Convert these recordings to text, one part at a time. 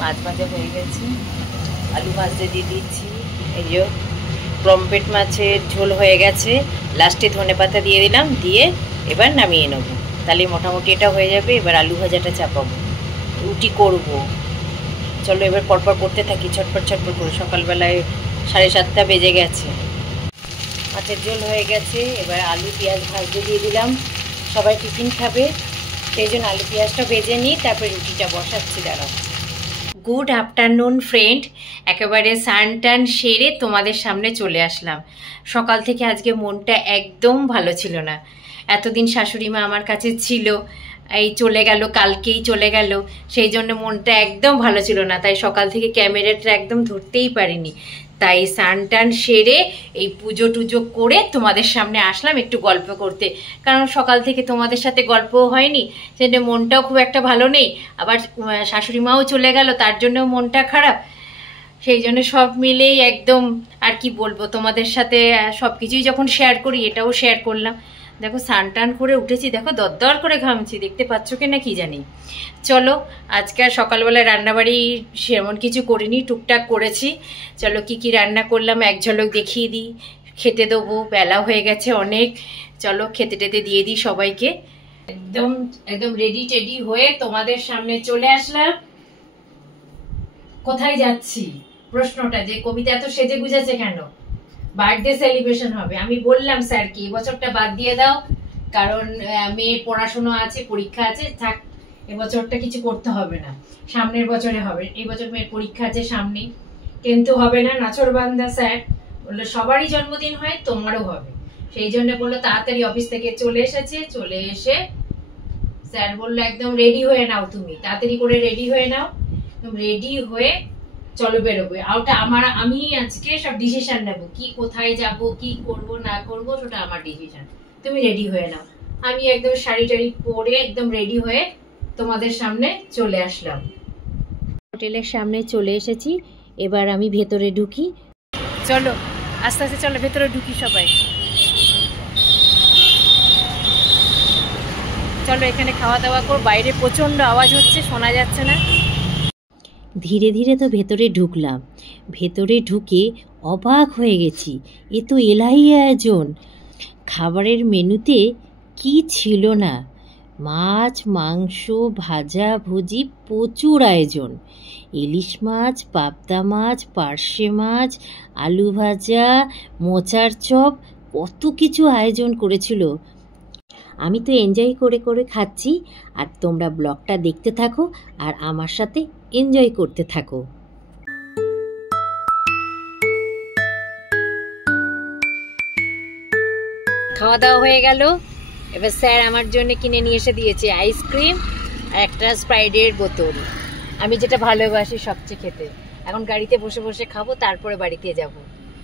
মাছ ভাজা হয়ে গেছে, আলু ভাজতে দিয়ে দিচ্ছি। এই যে পমফ্রেট মাছের ঝোল হয়ে গেছে, লাস্টে ধনেপাতা দিয়ে দিলাম, দিয়ে এবার নামিয়ে নেবো। তাহলে মোটামুটি এটা হয়ে যাবে। এবার আলু ভাজাটা চাপাবো, রুটি করব। চলো এবার পরপর করতে থাকি, ছটপট ছটপট করে। সকালবেলায় 7:30 বেজে গেছে। মাছের ঝোল হয়ে গেছে, এবার আলু পেঁয়াজ ভাজতে দিয়ে দিলাম। সবাই টিফিন খাবে, সেই জন্য আলু পেঁয়াজটা ভেজে নিই, তারপরে রুটিটা বসাচ্ছি। দাঁড়াও। গুড আফটারনুন ফ্রেন্ড, একেবারে স্নান টান সেরে তোমাদের সামনে চলে আসলাম। সকাল থেকে আজকে মনটা একদম ভালো ছিল না। এতদিন শাশুড়ি মা আমার কাছে ছিল, এই চলে গেল, কালকেই চলে গেল, সেই জন্য মনটা একদম ভালো ছিল না। তাই সকাল থেকে ক্যামেরাটা একদম ধরতেই পারিনি। তাই স্নান টান সেরে এই পুজো টুজো করে তোমাদের সামনে আসলাম একটু গল্প করতে। কারণ সকাল থেকে তোমাদের সাথে গল্পও হয়নি, সেটা মনটাও খুব একটা ভালো নেই। আবার শাশুড়ি মাও চলে গেল, তার জন্যও মনটা খারাপ। সেই জন্য সব মিলেই একদম, আর কি বলবো, তোমাদের সাথে সব কিছুই যখন শেয়ার করি, এটাও শেয়ার করলাম। দেখো স্নান টান করে উঠেছি, দেখো দরদর করে ঘামছি, দেখতে পাচ্ছ কি না কি জানি। চলো আজকে আর সকালবেলায় রান্নাবাড়ি সেমন কিছু করিনি, টুকটাক করেছি। চলো কি কি রান্না করলাম এক ঝলক দেখিয়ে দিই। খেতে দেবো, বেলা হয়ে গেছে অনেক। চলো খেতে টেতে দিয়ে দিই সবাইকে। একদম একদম রেডি টেডি হয়ে তোমাদের সামনে চলে আসলাম। কোথায় যাচ্ছি প্রশ্নটা, যে কবিতা এত সেজে গুজেছে কেন? বার্থডে সেলিব্রেশন হবে। আমি বললাম স্যারকে এবছরটা বাদ দিয়ে দাও, কারণ মেয়ের পড়াশোনা আছে, পরীক্ষা আছে, থাক এবছরটা কিছু করতে হবে না, সামনের বছরে হবে। এই বছর মেয়ের পরীক্ষা আছে সামনে, কিন্তু হবে না, নাছরবান্দা স্যার বললো সবারই জন্মদিন হয়, তোমারও হবে। সেই জন্য বললো তাড়াতাড়ি অফিস থেকে চলে এসেছে। চলে এসে স্যার বললো একদম রেডি হয়ে নাও, তুমি তাড়াতাড়ি করে রেডি হয়ে নাও, রেডি হয়ে চলো বেরোবো। ওটা আমি আজকে সব ডিসিশন নেব, কি কোথায় যাব, কি করব না করব, সেটা আমার ডিসিশন। তুমি রেডি হয়ে নাও। আমি একদম শাড়ি টাড়ি পরে একদম রেডি হয়ে তোমাদের সামনে চলে আসলাম। হোটেলের সামনে চলে এসেছি, এবার আমি ভেতরে ঢুকি। চলো আস্তে আস্তে চলো ভেতরে ঢুকি সবাই। চলো এখানে খাওয়া দাওয়া কর, বাইরে প্রচন্ড আওয়াজ হচ্ছে, শোনা যাচ্ছে না। ধীরে ধীরে তো ভেতরে ঢুকলাম, ভেতরে ঢুকে অবাক হয়ে গেছি, এ তো এলাহি আয়োজন। খাবারের মেনুতে কি ছিল না, মাছ মাংস ভাজা ভুজি, প্রচুর আয়োজন। ইলিশ মাছ, পাবদা মাছ, পার্শে মাছ, আলু ভাজা, মোচার চপ, কত কিছু আয়োজন করেছিল। আমি তো এনজয় করে করে খাচ্ছি, আর তোমরা ব্লগটা দেখতে থাকো আর আমার সাথে এনজয় করতে থাকো। খাওয়া দাওয়া হয়ে গেল, এবার স্যার আমার জন্য কিনে নিয়ে এসে দিয়েছে আইসক্রিম আর একটা স্প্রাইটের বোতল। আমি যেটা ভালোবাসি সবচেয়ে খেতে। এখন গাড়িতে বসে বসে খাবো, তারপরে বাড়িতে যাব।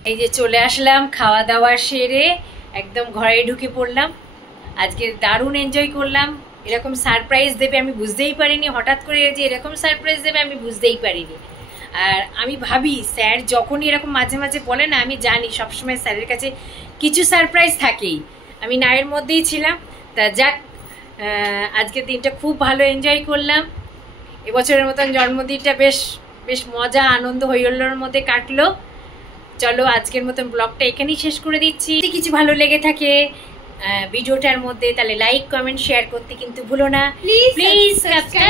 এই যে চলে আসলাম খাওয়া দাওয়া সেরে, একদম ঘরে ঢুকে পড়লাম। আজকে দারুণ এনজয় করলাম। এরকম সারপ্রাইজ দেবে আমি বুঝতেই পারিনি, হঠাৎ করে যে এরকম সারপ্রাইজ দেবে আমি বুঝতেই পারিনি। আর আমি ভাবি স্যার যখনই এরকম মাঝে মাঝে বলে না, আমি জানি সবসময় স্যারের কাছে কিছু সারপ্রাইজ থাকেই। আমি নায়ের মধ্যেই ছিলাম। তা যাক, আজকের দিনটা খুব ভালো এনজয় করলাম। এবছরের মতন জন্মদিনটা বেশ বেশ মজা আনন্দ হইহুল্লোড়ের মধ্যে কাটলো। চলো আজকের মতন ব্লগটা এখানেই শেষ করে দিচ্ছি। যদি কিছু ভালো লেগে থাকে ভিডিওটার মধ্যে, তাহলে লাইক কমেন্ট শেয়ার করতে কিন্তু ভুলো না। Please subscribe